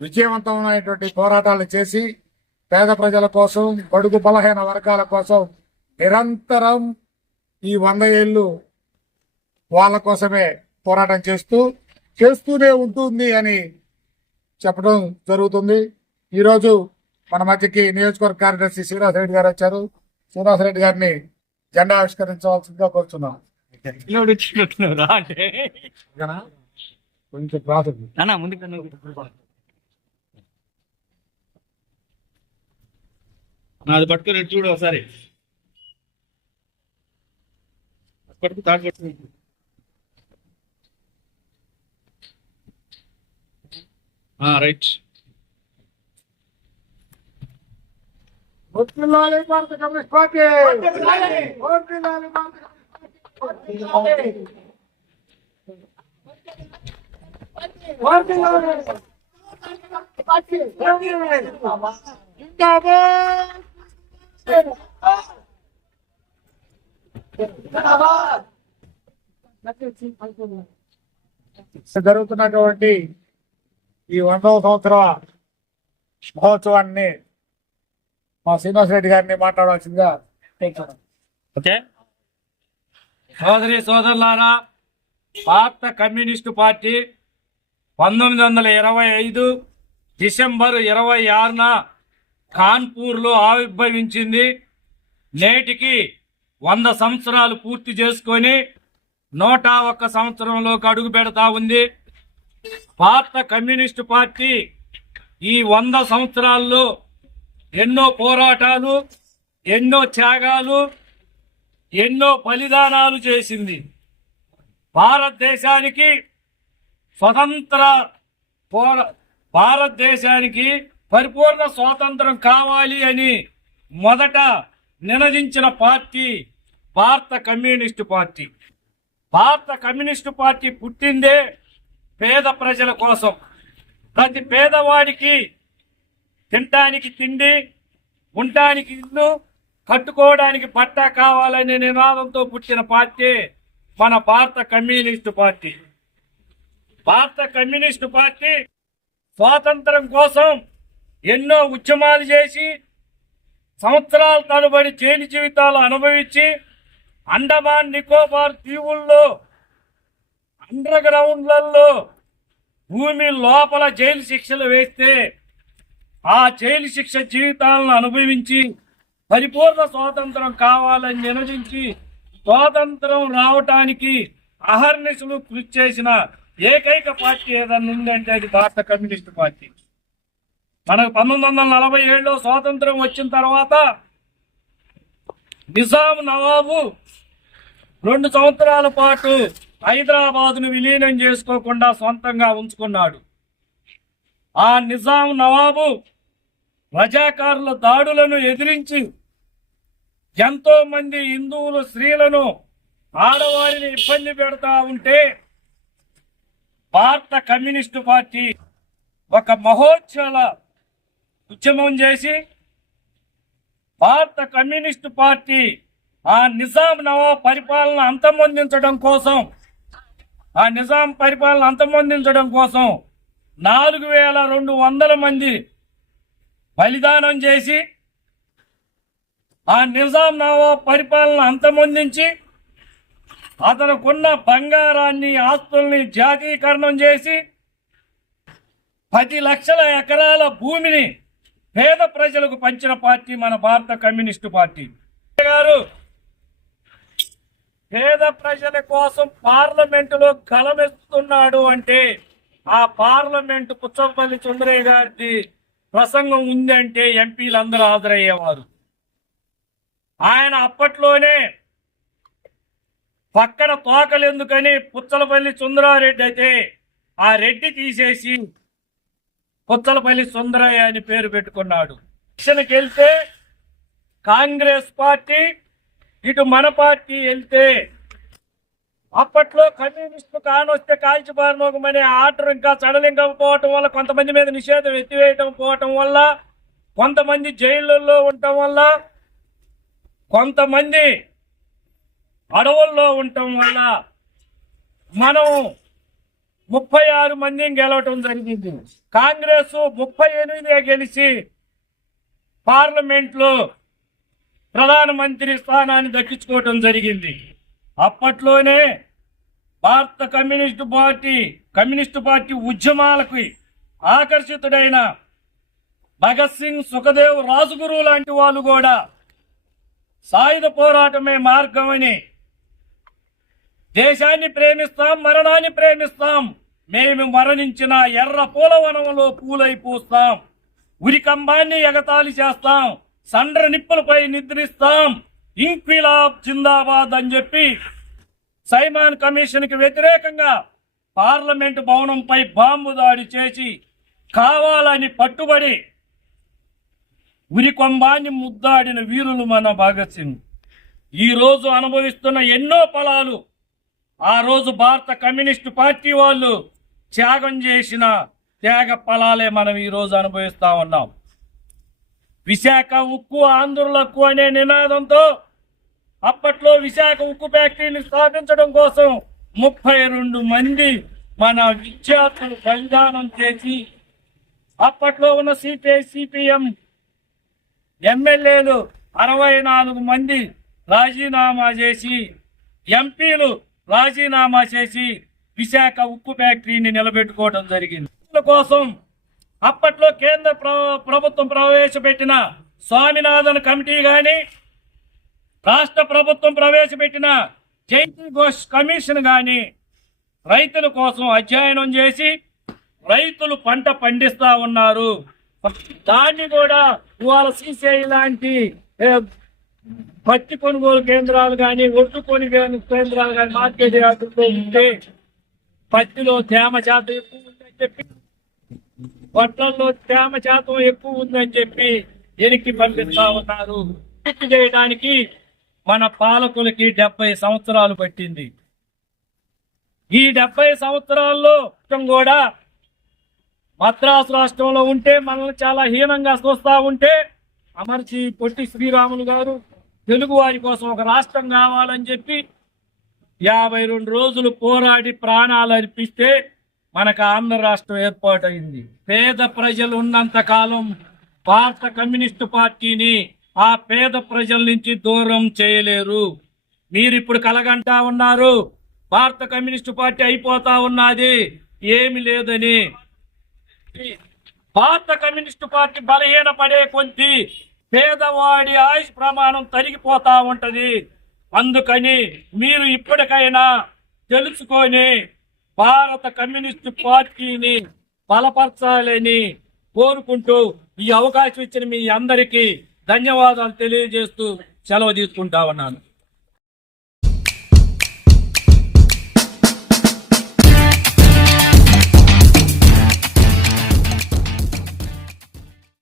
విజయవంతమైనటువంటి పోరాటాలు చేసి పేద ప్రజల కోసం, బడుగు బలహీన వర్గాల కోసం నిరంతరం ఈ 100 ఏళ్ళు వాళ్ళ కోసమే పోరాటం చేస్తూనే ఉంటుంది అని చెప్పడం జరుగుతుంది. ఈరోజు మన మధ్యకి నియోజకవర్గ కార్యదర్శి శ్రీనివాసరెడ్డి గారు వచ్చారు. శ్రీనివాసరెడ్డి గారిని జెండా ఆవిష్కరించవలసిందిగా కోరుతున్నాం. కొంచెం నాది పట్టుకుని చూడు ఒకసారి. పట్టుకు తాడు పట్టుకు. రైట్. భారత కమ్యూనిస్ట్ పార్టీ. జరుగుతున్నటువంటి ఈ 100వ సంవత్సర మహోత్సవాన్ని మా శ్రీనివాసరెడ్డి గారిని మాట్లాడాల్సిందిగా. ఓకే, సోదరి సోదరులారా, భారత కమ్యూనిస్టు పార్టీ 1925 డిసెంబర్ 26న కాన్పూర్లో ఆవిర్భవించింది. నేటికి 100 సంవత్సరాలు పూర్తి చేసుకొని 101 సంవత్సరంలోకి అడుగు పెడతా ఉంది. భారత కమ్యూనిస్టు పార్టీ ఈ 100 సంవత్సరాల్లో ఎన్నో పోరాటాలు, ఎన్నో త్యాగాలు, ఎన్నో బలిదానాలు చేసింది. భారతదేశానికి భారతదేశానికి పరిపూర్ణ స్వాతంత్రం కావాలి అని మొదట నినదించిన పార్టీ భారత కమ్యూనిస్టు పార్టీ. భారత కమ్యూనిస్టు పార్టీ పుట్టిందే పేద ప్రజల కోసం. ప్రతి పేదవాడికి తినటానికి తిండి, ఉండటానికి ఇల్లు, కట్టుకోవడానికి బట్ట కావాలనే నినాదంతో పుట్టిన పార్టీ మన భారత కమ్యూనిస్టు పార్టీ. భారత కమ్యూనిస్టు పార్టీ స్వాతంత్రం కోసం ఎన్నో ఉద్యమాలు చేసి సంవత్సరాల తరబడి జైలు జీవితాలు అనుభవించి అండమాన్ నికోబార్ దీవుల్లో అండర్ గ్రౌండ్లలో భూమి లోపల జైలు శిక్షలు వేస్తే ఆ జైలు శిక్ష జీవితాలను అనుభవించి పరిపూర్ణ స్వాతంత్రం కావాలని నినదించి స్వాతంత్రం రావటానికి అహర్నిశలు కృషి చేసిన ఏకైక పార్టీ ఏదన్నా ఉందంటే అది భారత కమ్యూనిస్టు పార్టీ. మనకు 1947లో స్వాతంత్రం వచ్చిన తర్వాత నిజాం నవాబు 2 సంవత్సరాల పాటు హైదరాబాద్ను విలీనం చేసుకోకుండా సొంతంగా ఉంచుకున్నాడు. ఆ నిజాం నవాబు రజాకారుల దాడులను ఎదిరించి ఎంతో మంది హిందువులు, స్త్రీలను, ఆడవారిని ఇబ్బంది పెడతా ఉంటే భారత కమ్యూనిస్టు పార్టీ ఒక మహోత్సవ ఉద్యమం చేసి భారత కమ్యూనిస్టు పార్టీ ఆ నిజాం నవాబ్ పరిపాలన అంతమొందించడం కోసం 4200 మంది బలిదానం చేసి ఆ నిజాం నవాబ్ పరిపాలన అంతమొందించి అతనుకున్న బంగారాన్ని, ఆస్తుల్ని జాతీకరణం చేసి 10 లక్షల ఎకరాల భూమిని పేద ప్రజలకు పంచిన పార్టీ మన భారత కమ్యూనిస్టు పార్టీ గారు. పేద ప్రజల కోసం పార్లమెంటులో గలమెస్తున్నాడు అంటే ఆ పార్లమెంటు పుచ్చపల్లి సుందరయ్య గారి ప్రసంగం ఉందంటే ఎంపీలందరూ హాజరయ్యేవారు. ఆయన అప్పట్లోనే పక్కన తోకలెందుకని పుచ్చలపల్లి సుందరారెడ్డి అయితే ఆ రెడ్డి తీసేసి పుచ్చలపల్లి సుందరయ్య అని పేరు పెట్టుకున్నాడు. ఎలక్షన్కి వెళ్తే కాంగ్రెస్ పార్టీ, ఇటు మన పార్టీ వెళ్తే అప్పట్లో కమ్యూనిస్టు కానొస్తే కాల్చిపారమోగమనే ఆర్డర్ ఇంకా సడలింకపోవటం వల్ల, కొంతమంది మీద నిషేధం ఎత్తివేయటం పోవటం వల్ల, కొంతమంది జైళ్ళల్లో ఉండటం వల్ల, కొంతమంది అడవుల్లో ఉండటం వల్ల మనం 36 మందిని గెలవటం జరిగింది. కాంగ్రెస్ 38 గెలిచి పార్లమెంట్ లో ప్రధానమంత్రి స్థానాన్ని దక్కించుకోవటం జరిగింది. అప్పట్లోనే భారత కమ్యూనిస్టు పార్టీ ఉద్యమాలకు ఆకర్షితుడైన భగత్ సింగ్, సుఖదేవ్, రాజగురు లాంటి వాళ్ళు కూడా సాయుధ పోరాటమే మార్గమని, దేశాన్ని ప్రేమిస్తాం, మరణాన్ని ప్రేమిస్తాం, మేము మరణించిన ఎర్ర పూలవనంలో పూలై పూస్తాం, ఉరికంబాన్ని ఎగతాళి చేస్తాం, సండ్ర నిప్పులపై నిద్రిస్తాం, ఇంక్విలాబ్ జిందాబాద్ అని చెప్పి సైమాన్ కమిషన్ కి వ్యతిరేకంగా పార్లమెంటు భవనంపై బాంబు దాడి చేసి కావాలని పట్టుబడి ఉరికొంబాన్ని ముద్దాడిన వీరులు మన భగత్ సింగ్. ఈ రోజు అనుభవిస్తున్న ఎన్నో ఫలాలు ఆ రోజు భారత కమ్యూనిస్టు పార్టీ వాళ్ళు త్యాగం చేసిన త్యాగ ఫలాలే మనం ఈ రోజు అనుభవిస్తా ఉన్నాం. విశాఖ ఉక్కు ఆంధ్రులకు అనే నినాదంతో అప్పట్లో విశాఖ ఉక్కు ఫ్యాక్టరీని స్థాపించడం కోసం 32 మంది మన విద్యార్థులు బలిదానం చేసి, అప్పట్లో ఉన్న సిపిఐ సిపిఎం ఎమ్మెల్యేలు 64 మంది రాజీనామా చేసి, ఎంపీలు రాజీనామా చేసి విశాఖ ఉక్కు ఫ్యాక్టరీని నిలబెట్టుకోవడం జరిగింది. కోసం అప్పట్లో కేంద్ర ప్రభుత్వం ప్రవేశపెట్టిన స్వామినాథన్ కమిటీ గాని, రాష్ట్ర ప్రభుత్వం ప్రవేశపెట్టిన జైతి ఘోష్ కమిషన్ గాని రైతుల కోసం అధ్యయనం చేసి రైతులు పంట పండిస్తా ఉన్నారు. దాన్ని కూడా ఇవాళ సిసిఐ లాంటి పత్తి కొనుగోలు కేంద్రాలు కానీ, ఒడ్డు కొనుగోలు కేంద్రాలు కానీ మార్కెట్ యార్డుల్లో ఉంటే పత్తిలో తేమ శాతం ఎక్కువ ఉందని చెప్పి, వడ్లల్లో తేమ శాతం ఎక్కువ ఉందని చెప్పి ఎనికి పంపిస్తా ఉన్నారు. చేయడానికి మన పాలకులకి 70 సంవత్సరాలు పట్టింది. ఈ 70 సంవత్సరాల్లో కూడా మద్రాసు రాష్ట్రంలో ఉంటే మనల్ని చాలా హీనంగా చూస్తా ఉంటే, అమర్చి పొట్టి శ్రీరాములు గారు తెలుగు వారి కోసం ఒక రాష్ట్రం కావాలని చెప్పి 52 రోజులు పోరాడి ప్రాణాలు అర్పిస్తే మనకు ఆంధ్ర రాష్ట్రం ఏర్పాటైంది. పేద ప్రజలు ఉన్నంత కాలం భారత కమ్యూనిస్టు పార్టీని ఆ పేద ప్రజల నుంచి దూరం చేయలేరు. మీరు ఇప్పుడు కలగంటా ఉన్నారు భారత కమ్యూనిస్టు పార్టీ అయిపోతా ఉన్నది, ఏమి లేదని. భారత కమ్యూనిస్టు పార్టీ బలహీన పడే కొద్దీ పేదవాడి ఆయుష్ ప్రమాణం తరిగిపోతా ఉంటది. అందుకని మీరు ఇప్పటికైనా తెలుసుకొని భారత కమ్యూనిస్టు పార్టీని బలపరచాలని కోరుకుంటూ ఈ అవకాశం ఇచ్చిన మీ అందరికీ ధన్యవాదాలు తెలియజేస్తూ సెలవు తీసుకుంటా ఉన్నాను.